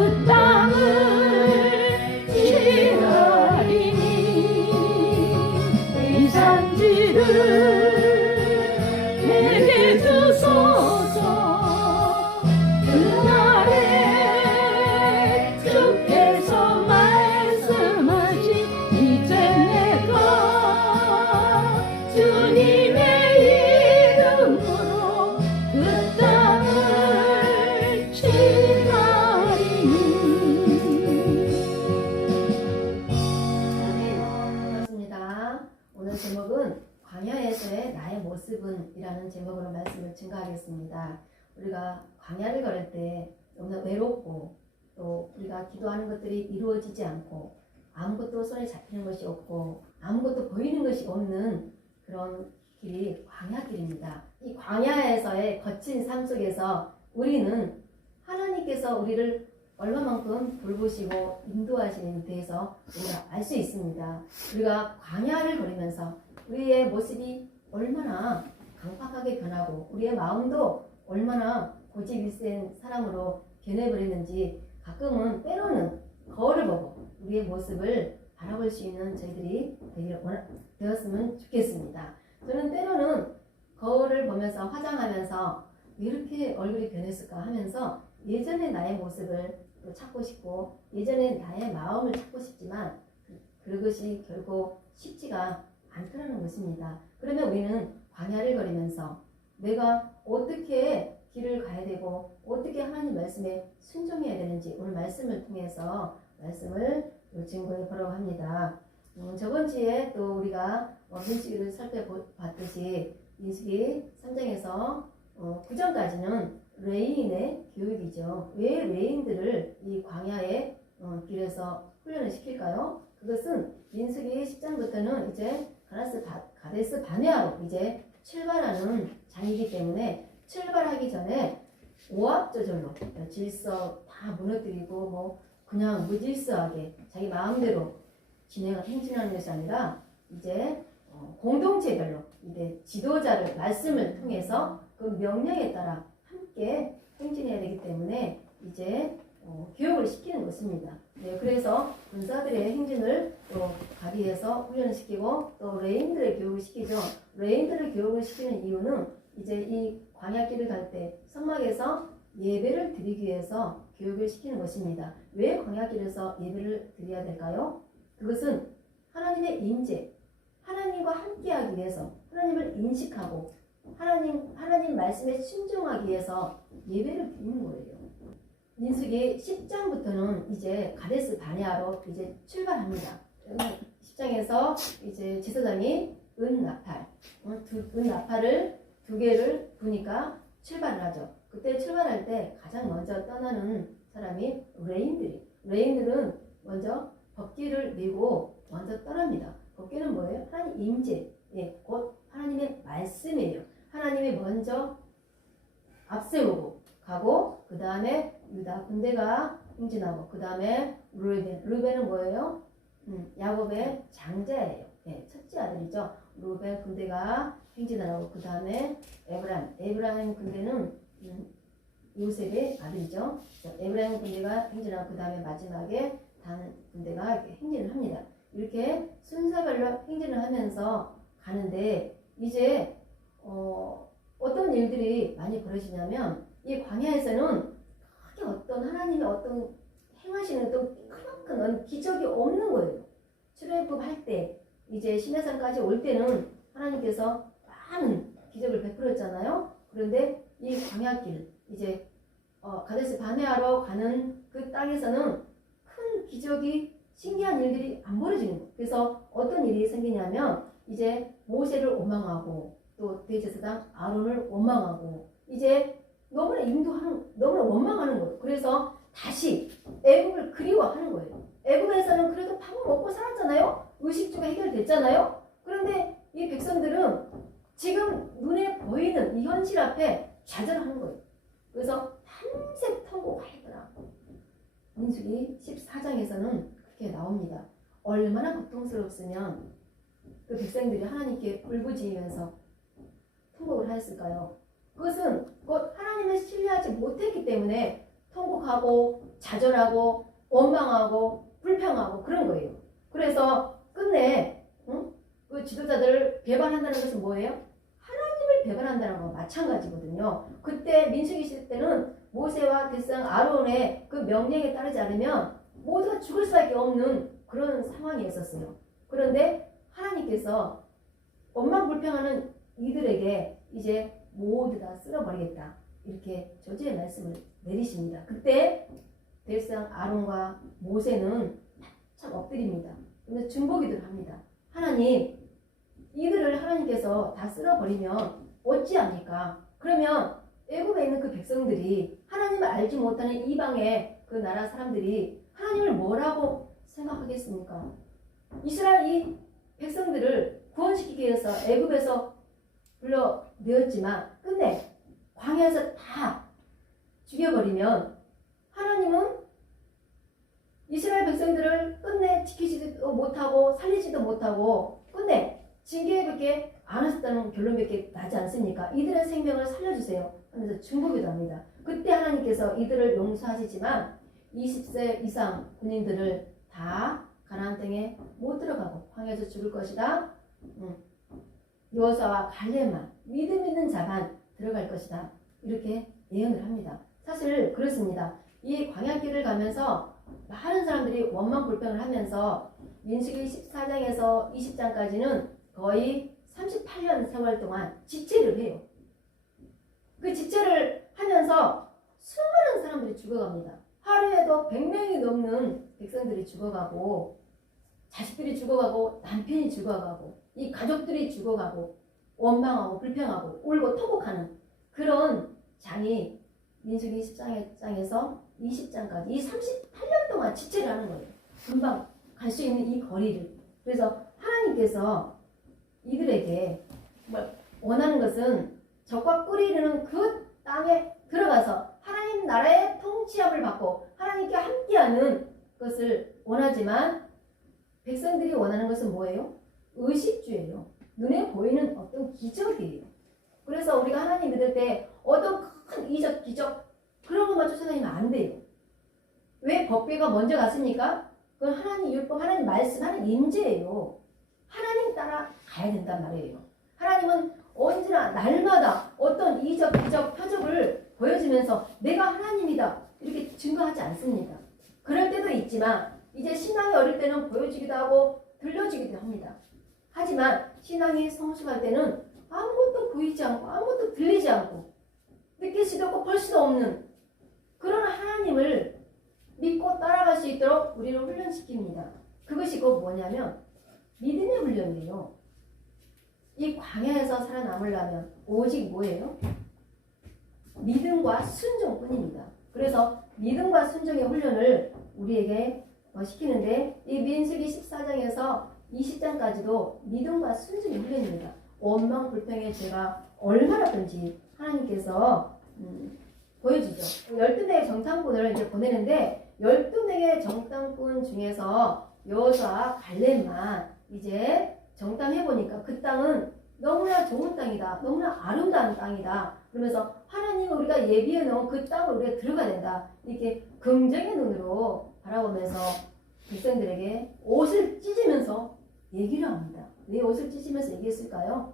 그 땅을 지으리니 이 산지를 내게 주소서. 그날에 주께서 말씀하신 이제 내가 주님의 이름으로 그 땅을 취하리니. 반갑습니다. 오늘 제목은 광야에서의 나의 모습은 이라는 제목으로 말씀을 증가하겠습니다. 우리가 광야를 걸을 때 너무나 외롭고 또 우리가 기도하는 것들이 이루어지지 않고 아무것도 손에 잡히는 것이 없고 아무것도 보이는 것이 없는 그런 길이 광야길입니다. 이 광야에서의 거친 삶 속에서 우리는 하나님께서 우리를 얼마만큼 돌보시고 인도하시는 데에서 우리가 알 수 있습니다. 우리가 광야를 걸으면서 우리의 모습이 얼마나 강팍하게 변하고 우리의 마음도 얼마나 고집이 센 사람으로 변해버렸는지 가끔은 때로는 거울을 보고 우리의 모습을 바라볼 수 있는 저희들이 되었으면 좋겠습니다. 저는 때로는 거울을 보면서 화장하면서 왜 이렇게 얼굴이 변했을까 하면서 예전의 나의 모습을 또 찾고 싶고 예전의 나의 마음을 찾고 싶지만 그것이 결국 쉽지가 않더라는 것입니다. 그러면 우리는 광야를 걸으면서 내가 어떻게 길을 가야 되고 어떻게 하나님 말씀에 순종해야 되는지 오늘 말씀을 통해서 말씀을 증거해 보려고 합니다. 저번 주에 또 우리가 민수기를 살펴봤듯이 민수기 3장에서 9장까지는 레인의 교육이죠. 왜 레인들을 이 광야의 길에서 훈련을 시킬까요? 그것은 민수기 10장부터는 이제 가데스 바네아로 이제 출발하는 장이기 때문에 출발하기 전에 오합저절로 질서 다 무너뜨리고 뭐 그냥 무질서하게 자기 마음대로 행진하는 것이 아니라 이제 공동체별로 이제 지도자를 말씀을 통해서 그 명령에 따라 함께 행진해야 되기 때문에 이제 교육을 시키는 것입니다. 네, 그래서 군사들의 행진을 또 가리에서 훈련을 시키고 또 레인들의 교육을 시키죠. 레인들의 교육을 시키는 이유는 이제 이 광야길을 갈 때 성막에서 예배를 드리기 위해서 교육을 시키는 것입니다. 왜 광야길에서 예배를 드려야 될까요? 그것은 하나님의 임재, 하나님과 함께하기 위해서 하나님을 인식하고 하나님 말씀에 순종하기 위해서 예배를 드리는 거예요. 민수기 10장부터는 이제 가데스 바네아로 이제 출발합니다. 10장에서 이제 제사장이 은 나팔을 두 개를 부니까 출발을 하죠. 그때 출발할 때 가장 먼저 떠나는 사람이 레인들은 먼저 법궤를 메고 먼저 떠납니다. 법궤는 뭐예요? 하나님 임재, 곧 하나님의 말씀이에요. 하나님이 먼저 앞세우고 가고 그 다음에 유다 군대가 행진하고 그 다음에 루벤은 뭐예요? 야곱의 장자예요. 첫째 아들이죠. 루벤 군대가 행진하고 그 다음에 에브라임 군대는 요셉의 아들이죠. 에브라임 군대가 행진하고 그 다음에 마지막에 단 군대가 이렇게 행진을 합니다. 이렇게 순서별로 행진을 하면서 가는데 이제 어떤 일들이 많이 벌어지냐면 이 광야에서는 크게 어떤 하나님의 어떤 행하시는 어떤 크나큰 기적이 없는 거예요. 출애굽 할 때 이제 시내산까지 올 때는 하나님께서 많은 기적을 베풀었잖아요. 그런데 이 광야길 이제 가데스 바네아로 가는 그 땅에서는 큰 기적이 신기한 일들이 안 벌어지는 거예요. 그래서 어떤 일이 생기냐면 이제 모세를 원망하고 또 대제사장 아론을 원망하고 이제 너무나 원망하는 거예요. 그래서 다시 애굽을 그리워하는 거예요. 애굽에서는 그래도 밥을 먹고 살았잖아요. 의식주가 해결됐잖아요. 그런데 이 백성들은 지금 눈에 보이는 이 현실 앞에 좌절하는 거예요. 그래서 밤새 통곡하였더라. 민수기 14장에서는 그렇게 나옵니다. 얼마나 고통스럽으면 그 백성들이 하나님께 울부짖으면서 통곡을 하였을까요? 그것은 곧 하나님을 신뢰하지 못했기 때문에 통곡하고 좌절하고 원망하고 불평하고 그런 거예요. 그래서 끝내 그 지도자들을 배반한다는 것은 뭐예요? 하나님을 배반한다는 거 마찬가지거든요. 그때 민수기 시대 때는 모세와 대상 아론의 그 명령에 따르지 않으면 모두가 죽을 수밖에 없는 그런 상황이었었어요. 그런데 하나님께서 원망불평하는 이들에게 이제 모두 다 쓸어버리겠다. 이렇게 저주의 말씀을 내리십니다. 그때 대상 아론과 모세는 참 엎드립니다. 그래서 중보기도를 합니다. 하나님, 이들을 하나님께서 다 쓸어버리면 어찌합니까? 그러면 애굽에 있는 그 백성들이 하나님을 알지 못하는 이방의 그 나라 사람들이 하나님을 뭐라고 생각하겠습니까? 이스라엘 이 백성들을 구원시키기 위해서 애굽에서 불러내었지만 끝내 광야에서 다 죽여버리면 하나님은 이스라엘 백성들을 끝내 지키지도 못하고 살리지도 못하고 끝내 징계밖에 안 하셨다는 결론밖에 나지 않습니까? 이들의 생명을 살려주세요 하면서 중보기도 합니다. 그때 하나님께서 이들을 용서하시지만 20세 이상 군인들을 다 가나안 땅에 못 들어가고 광야에서 죽을 것이다. 여호수아와 갈렙만 믿음 있는 자만 들어갈 것이다. 이렇게 예언을 합니다. 사실 그렇습니다. 이 광야길을 가면서 많은 사람들이 원망불평을 하면서 민수기 14장에서 20장까지는 거의 38년 세월 동안 집체를 해요. 그 집체를 하면서 수많은 사람들이 죽어갑니다. 하루에도 100명이 넘는 백성들이 죽어가고 자식들이 죽어가고 남편이 죽어가고 이 가족들이 죽어가고 원망하고 불평하고 울고 토곡하는 그런 장이 민수기 10장에서 20장까지 이 38년 동안 집체를 하는 거예요. 금방 갈 수 있는 이 거리를. 그래서 하나님께서 이들에게 원하는 것은 적과 꿀이 이르는 그 땅에 들어가서 하나님 나라의 통치함을 받고 하나님께 함께하는 것을 원하지만 백성들이 원하는 것은 뭐예요? 의식주예요. 눈에 보이는 어떤 기적이에요. 그래서 우리가 하나님 믿을 때 어떤 큰 이적, 기적 그런 것만 쫓아다니면 안 돼요. 왜 법궤가 먼저 갔습니까? 그건 하나님 율법, 하나님 말씀, 하나님 임재예요. 하나님 따라 가야 된단 말이에요. 하나님은 언제나 날마다 어떤 이적, 기적, 표적을 보여주면서 내가 하나님이다 이렇게 증거하지 않습니다. 그럴 때도 있지만 이제 신앙이 어릴 때는 보여주기도 하고 들려주기도 합니다. 하지만 신앙이 성숙할 때는 아무것도 보이지 않고 아무것도 들리지 않고 느낄 수도 없고 볼 수도 없는 그런 하나님을 믿고 따라갈 수 있도록 우리를 훈련시킵니다. 그것이 곧 뭐냐면 믿음의 훈련이에요. 이 광야에서 살아남으려면 오직 뭐예요? 믿음과 순종뿐입니다. 그래서 믿음과 순종의 훈련을 우리에게 시키는데 이 민수기 14장에서 20장까지도 믿음과 순종의 훈련입니다. 원망 불평의 죄가 얼마나 큰지 하나님께서 보여주죠. 12명의 정탐꾼을 이제 보내는데 12명의 정탐꾼 중에서 여호수아와 갈렙만 이제 정탐해보니까 그 땅은 너무나 좋은 땅이다. 너무나 아름다운 땅이다. 그러면서 하나님 우리가 예비해 놓은 그 땅을 우리가 들어가야 된다. 이렇게 긍정의 눈으로 바라보면서 백성들에게 옷을 찢으면서 얘기를 합니다. 왜 옷을 찢으면서 얘기했을까요?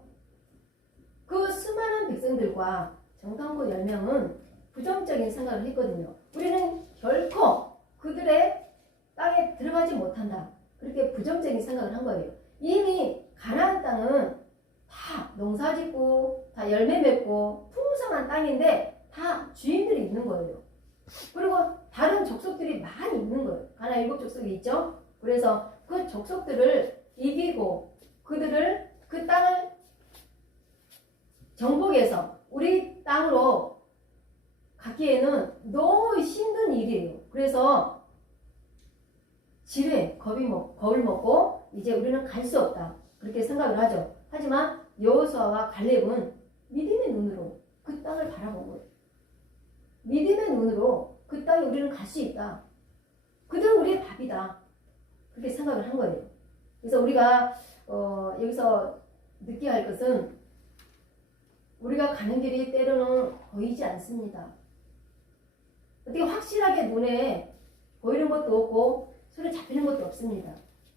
그 수많은 백성들과 정탐꾼 10명은 부정적인 생각을 했거든요. 우리는 결코 그들의 땅에 들어가지 못한다. 그렇게 부정적인 생각을 한 거예요. 이미 가나안 땅은 다 농사짓고 다 열매 맺고 풍성한 땅인데 다 주인들이 있는 거예요. 그리고 다른 족속들이 많이 있는 거예요. 가나안 7족속이 있죠. 그래서 그 족속들을 이기고 그들을 그 땅을 정복해서 우리 땅으로 갖기에는 너무 힘든 일이에요. 그래서 지뢰, 겁을 먹고 이제 우리는 갈 수 없다. 그렇게 생각을 하죠. 하지만 여호수아와 갈렙은 믿음의 눈으로 그 땅을 바라본 거예요. 믿음의 눈으로 그 땅에 우리는 갈 수 있다. 그들은 우리의 밥이다. 그렇게 생각을 한 거예요. 그래서 우리가 여기서 느껴야 할 것은 우리가 가는 길이 때로는 보이지 않습니다. 어떻게 확실하게 눈에 보이는 것도 없고 손에 잡히는 것도 없습니다.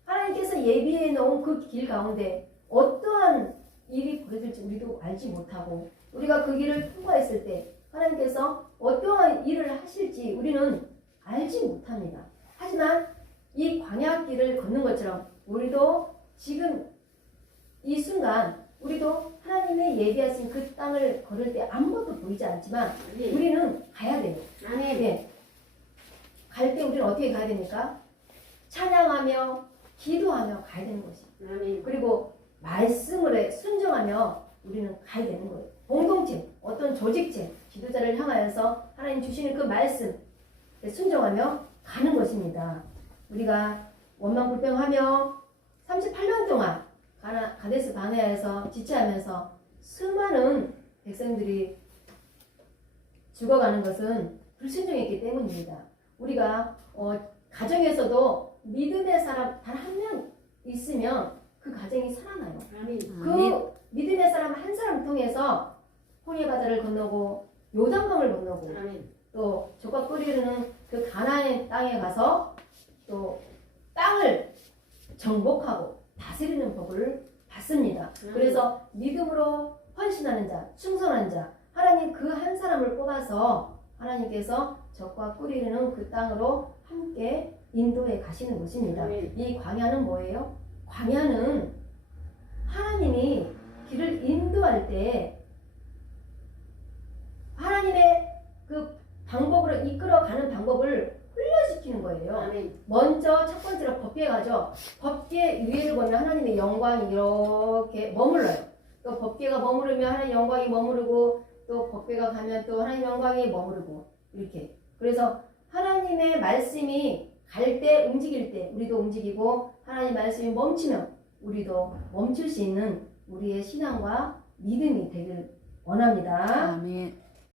하나님께서 예비해 놓은 그 길 가운데 어떠한 일이 벌어질지 우리도 알지 못하고 우리가 그 길을 통과했을 때 하나님께서 어떠한 일을 하실지 우리는 알지 못합니다. 하지만 이 광야길을 걷는 것처럼 우리도 지금 이 순간 우리도 하나님의 예비하신 그 땅을 걸을 때 아무것도 보이지 않지만 우리는 가야 돼요. 네. 갈 때 우리는 어떻게 가야 됩니까? 찬양하며 기도하며 가야 되는 것이에요. 그리고 말씀을 순종하며 우리는 가야 되는 거예요. 공동체, 어떤 조직체, 지도자를 향하여서 하나님 주시는 그 말씀 순종하며 가는 것입니다. 우리가 원망불평하며 38년 동안 가데스 바네아에서 지체하면서 수많은 백성들이 죽어가는 것은 불순종했기 때문입니다. 우리가 가정에서도 믿음의 사람 단 한 명 있으면 그 가정이 살아나요. 그 믿음의 사람 한 사람 통해서 홍해 바다를 건너고 요단강을 건너고 또 젖과 꿀이 흐르는 그 가나안 땅에 가서 또 땅을 정복하고 다스리는 법을 받습니다. 그래서 믿음으로 헌신하는 자, 충성하는 자, 하나님 그 한 사람을 뽑아서 하나님께서 젖과 꿀이 흐르는 그 땅으로 함께 인도해 가시는 것입니다. 이 광야는 뭐예요? 광야는 하나님이 길을 인도할 때 하나님의 그 방법으로 이끌어가는 방법을 훈련시키는 거예요. 먼저 첫 번째로 법궤에 가죠. 법궤 위에를 보면 하나님의 영광이 이렇게 머물러요. 또 법궤가 머무르면 하나님의 영광이 머무르고 또 법궤가 가면 또 하나님의 영광이 머무르고 이렇게. 그래서 하나님의 말씀이 갈 때 움직일 때 우리도 움직이고 하나님의 말씀이 멈추면 우리도 멈출 수 있는 우리의 신앙과 믿음이 되길 원합니다. 아멘.